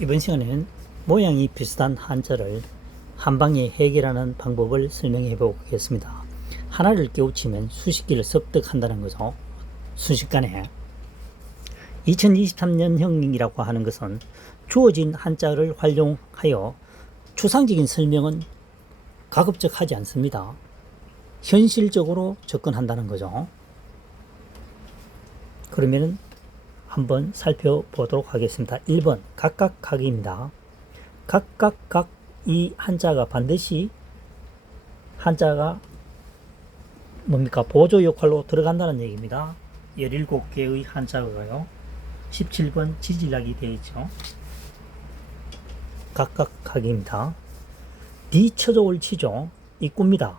이번 시간에는 모양이 비슷한 한자를 한 방에 해결하는 방법을 설명해 보겠습니다. 하나를 깨우치면 수십 개를 습득한다는 거죠. 순식간에. 2023년형이라고 하는 것은 주어진 한자를 활용하여 추상적인 설명은 가급적 하지 않습니다. 현실적으로 접근한다는 거죠. 그러면은 한번 살펴보도록 하겠습니다. 1번 각각각입니다. 각각각 이 한자가 반드시 한자가 뭡니까? 보조 역할로 들어간다는 얘기입니다. 17개의 한자가요. 17번 지질락이 되어 있죠. 각각각입니다. 뒤쳐져 치죠. 입구입니다.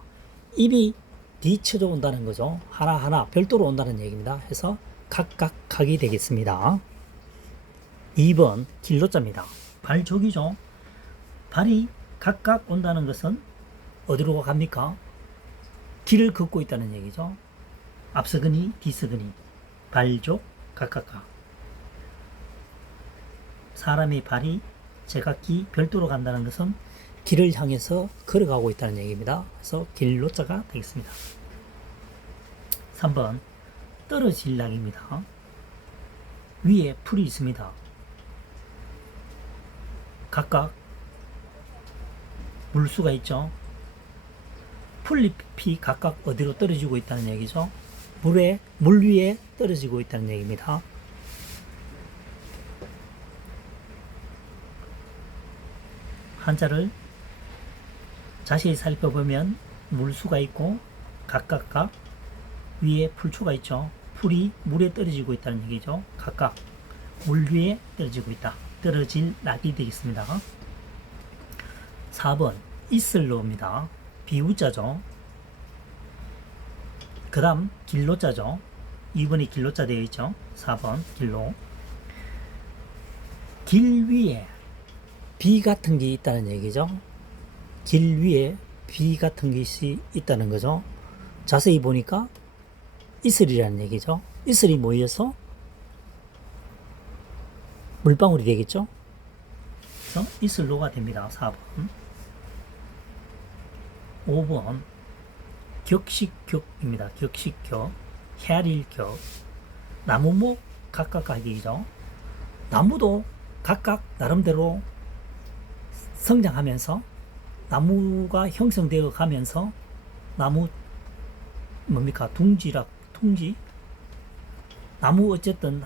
입이 뒤쳐져 온다는 거죠. 하나하나 별도로 온다는 얘기입니다. 해서 각각각이 되겠습니다. 2번 길로자입니다. 발족이죠. 발이 각각 온다는 것은 어디로 갑니까? 길을 걷고 있다는 얘기죠. 앞서거니 뒤서거니 발족 각각각. 사람의 발이 제각기 별도로 간다는 것은 길을 향해서 걸어가고 있다는 얘기입니다. 그래서 길로자가 되겠습니다. 3번 떨어질락입니다. 위에 풀이 있습니다. 각각 물수가 있죠. 풀잎이 각각 어디로 떨어지고 있다는 얘기죠. 물 위에 떨어지고 있다는 얘기입니다. 한자를 자세히 살펴보면 물수가 있고 각각각 위에 풀초가 있죠. 풀이 물에 떨어지고 있다는 얘기죠. 각각 물 위에 떨어지고 있다. 떨어질 낙이 되겠습니다. 4번 있을로입니다. 비우자죠. 그 다음 길로자죠. 2번이 길로자 되어 있죠. 4번 길로. 길 위에 비 같은 게 있다는 얘기죠. 길 위에 비 같은 것이 있다는 거죠. 자세히 보니까 이슬이라는 얘기죠. 이슬이 모여서 물방울이 되겠죠. 그래서 이슬로가 됩니다. 4번. 5번 격식격입니다. 격식격, 헤아릴격. 나무목 각각각이죠. 나무도 각각 나름대로 성장하면서 나무가 형성되어 가면서 나무 뭡니까? 둥지 나무 어쨌든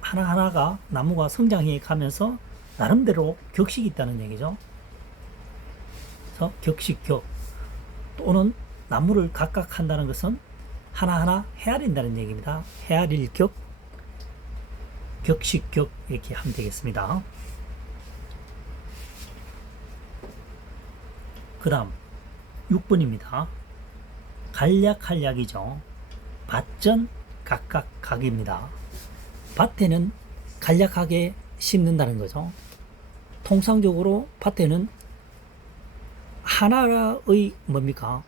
하나하나가 나무가 성장해 가면서 나름대로 격식이 있다는 얘기죠. 그래서 격식격 또는 나무를 각각 한다는 것은 하나하나 헤아린다는 얘기입니다. 헤아릴 격, 격식격 이렇게 하면 되겠습니다. 그 다음 6번입니다. 간략간략이죠. 밭전 각각각입니다. 밭에는 간략하게 심는다는 거죠. 통상적으로 밭에는 하나의 뭡니까?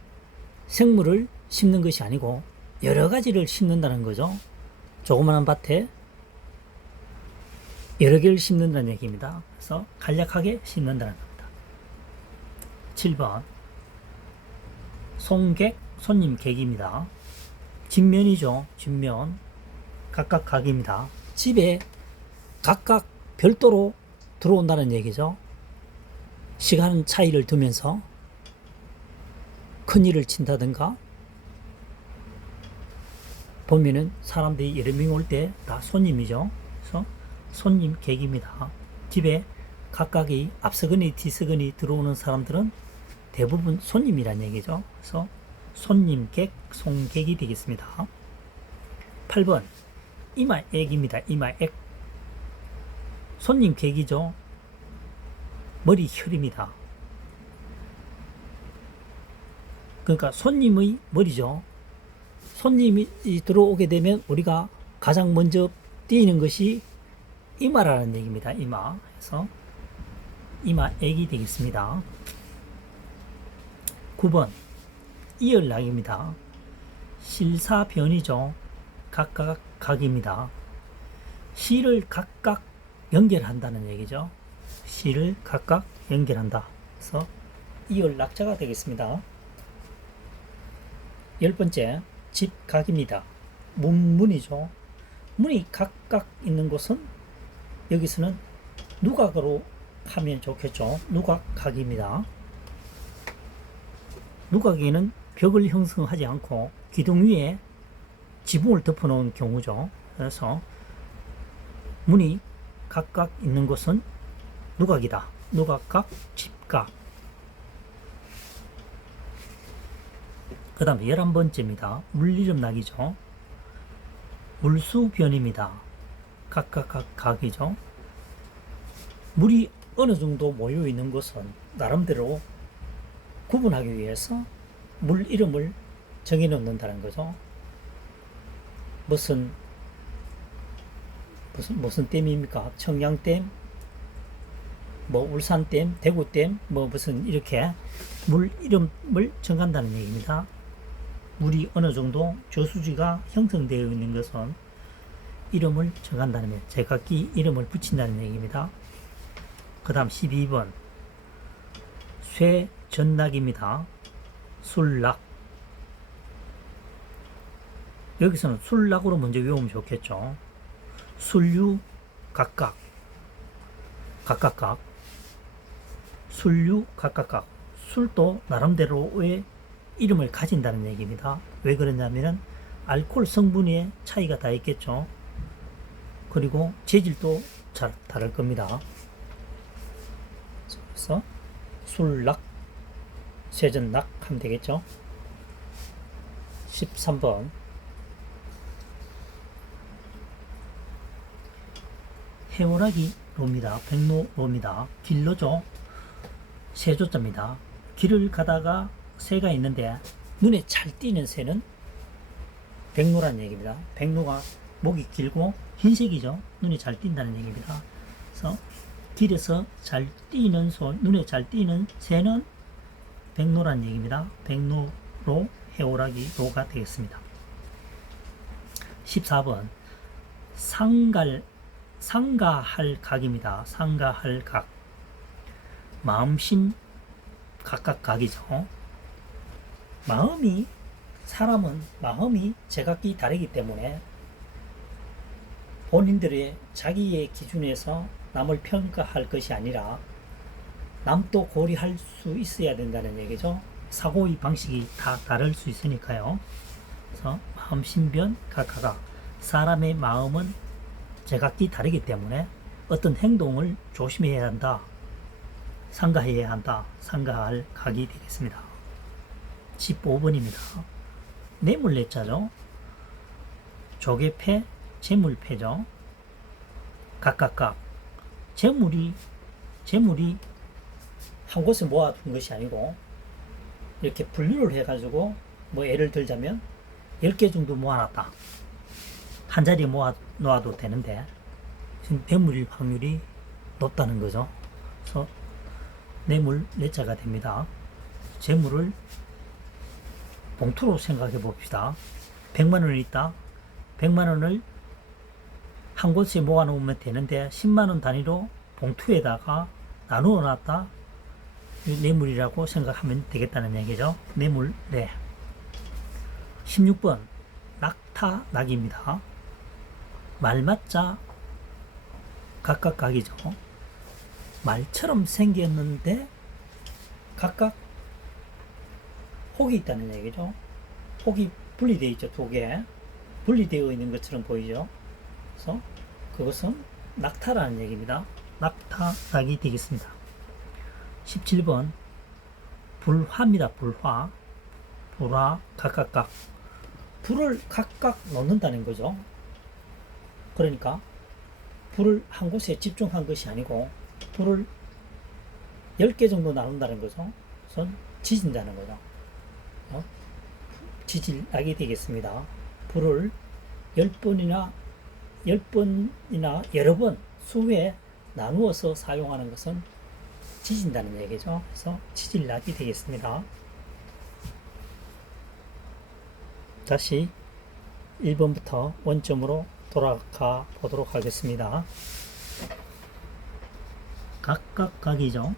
생물을 심는 것이 아니고 여러 가지를 심는다는 거죠. 조그마한 밭에 여러 개를 심는다는 얘기입니다. 그래서 간략하게 심는다는 겁니다. 7번 송객, 손님 객입니다. 집면이죠. 집면 각각각입니다. 집에 각각 별도로 들어온다는 얘기죠. 시간 차이를 두면서 큰일을 친다든가 보면은 사람들이 여러 명 올 때 다 손님이죠. 그래서 손님 객입니다. 집에 각각이 앞서거니 뒤서거니 들어오는 사람들은 대부분 손님이란 얘기죠. 그래서 손님객, 송객이 되겠습니다. 8번 이마액입니다. 이마액. 손님객이죠. 머리혈입니다. 그러니까 손님의 머리죠. 손님이 들어오게 되면 우리가 가장 먼저 띄는 것이 이마라는 얘기입니다. 이마. 그래서 이마액이 되겠습니다. 9번 이열락입니다. 실사변이죠. 각각각입니다. 시를 각각 연결한다는 얘기죠. 시를 각각 연결한다. 그래서 이을 낙자가 되겠습니다. 10번째, 집각입니다. 문이죠. 문이 각각 있는 곳은 여기서는 누각으로 하면 좋겠죠. 누각각입니다. 누각에는 벽을 형성하지 않고 기둥 위에 지붕을 덮어놓은 경우죠. 그래서 문이 각각 있는 곳은 누각이다. 누각각, 집각. 그 다음에 11번째입니다. 물리름 낙이죠. 물수변입니다. 각각각이죠. 물이 어느 정도 모여 있는 것은 나름대로 구분하기 위해서 물 이름을 정해 놓는다는 거죠. 무슨 댐입니까? 청량댐, 뭐 울산댐, 대구댐, 뭐 무슨 이렇게 물 이름을 정한다는 얘기입니다. 물이 어느 정도 저수지가 형성되어 있는 것은 이름을 정한다는 얘기, 제각기 이름을 붙인다는 얘기입니다. 그 다음 12번 쇠전락입니다. 술락. 여기서는 술락으로 먼저 외우면 좋겠죠. 술류 각각, 각각각, 술류 각각각. 술도 나름대로의 이름을 가진다는 얘기입니다. 왜 그러냐면은 알코올 성분의 차이가 다 있겠죠. 그리고 재질도 잘 다를 겁니다. 그래서 술락, 쇠전락 하면 되겠죠. 13번 해오라기 로입니다. 백로로입니다. 길로죠. 새조자입니다. 길을 가다가 새가 있는데 눈에 잘 띄는 새는 백로라는 얘기입니다. 백로가 목이 길고 흰색이죠. 눈에 잘 띈다는 얘기입니다. 그래서 길에서 잘 띄는 눈에 잘 띄는 새는 백로라는 얘기입니다. 백로로 해오라기 로가 되겠습니다. 14번 상가할 각입니다. 상가할 각. 마음심 각각 각이죠. 사람은 마음이 제각기 다르기 때문에 본인들의 자기의 기준에서 남을 평가할 것이 아니라 남도 고려할 수 있어야 된다는 얘기죠. 사고의 방식이 다 다를 수 있으니까요. 그래서 마음심변 각각. 사람의 마음은 제각기 다르기 때문에 어떤 행동을 조심해야 한다. 상가해야 한다. 상가할 각이 되겠습니다. 15번입니다. 뇌물뇌자죠. 조개패, 재물패죠. 각각각. 재물이 한 곳에 모아둔 것이 아니고 이렇게 분류를 해가지고 뭐 예를 들자면 10개 정도 모아놨다. 한 자리에 놓아도 되는데 지금 뇌물일 확률이 높다는 거죠. 그래서 뇌물 뇌자가 됩니다. 재물을 봉투로 생각해 봅시다. 100만 원이 있다. 100만 원을 한 곳에 모아 놓으면 되는데 10만 원 단위로 봉투에다가 나누어 놨다. 뇌물이라고 생각하면 되겠다는 얘기죠. 뇌물, 네. 16번 낙타, 낙입니다. 말맞자 각각 각이죠. 말처럼 생겼는데 각각 혹이 있다는 얘기죠. 혹이 분리되어 있죠. 두 개 분리되어 있는 것처럼 보이죠. 그래서 그것은 낙타라는 얘기입니다. 낙타, 낙이 되겠습니다. 17번 불화입니다. 불화, 각각각. 불을 각각 놓는다는 거죠. 그러니까 불을 한 곳에 집중한 것이 아니고 불을 10개 정도 나눈다는 거죠. 우선 지진다는 거죠. 지질락이 되겠습니다. 불을 10번이나 여러 번 수회 나누어서 사용하는 것은 지진다는 얘기죠. 그래서 지질락이 되겠습니다. 다시 1번부터 원점으로 돌아가 보도록 하겠습니다. 각각각이죠.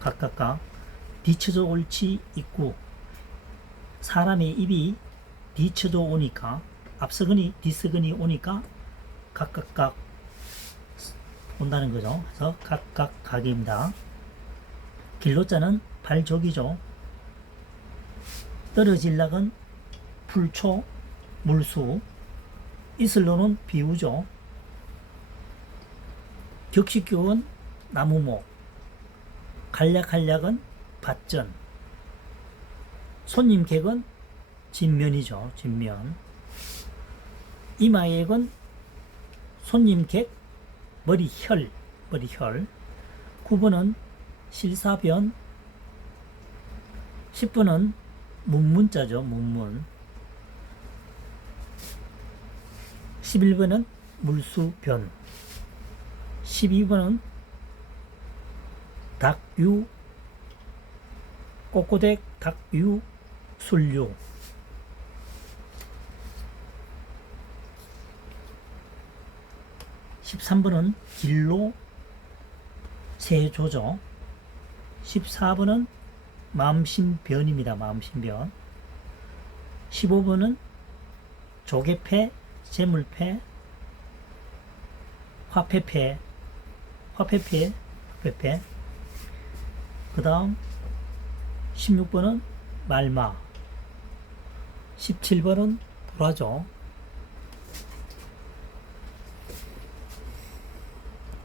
각각각. 뒤쳐져 옳지 있고, 사람의 입이 뒤쳐져 오니까, 앞서거니 뒤서거니 오니까 각각각 온다는 거죠. 그래서 각각각입니다. 길로자는 발족이죠. 떨어질락은 풀초, 물수, 이슬로는 비우죠. 격식교은 나무목, 간략간략은 밭전, 손님객은 진면이죠. 진면. 이마액은 손님객, 머리혈, 머리혈. 9번은 실사변, 10번은 문문자죠. 문문. 11번은 물수변, 12번은 닭유, 꼬꼬댁 닭유 술유. 13번은 길로 세조죠. 14번은 마음신변입니다. 마음신변. 15번은 조개패, 재물패, 화폐패, 화폐패, 화폐패. 그 다음 16번은 말마, 17번은 보라죠.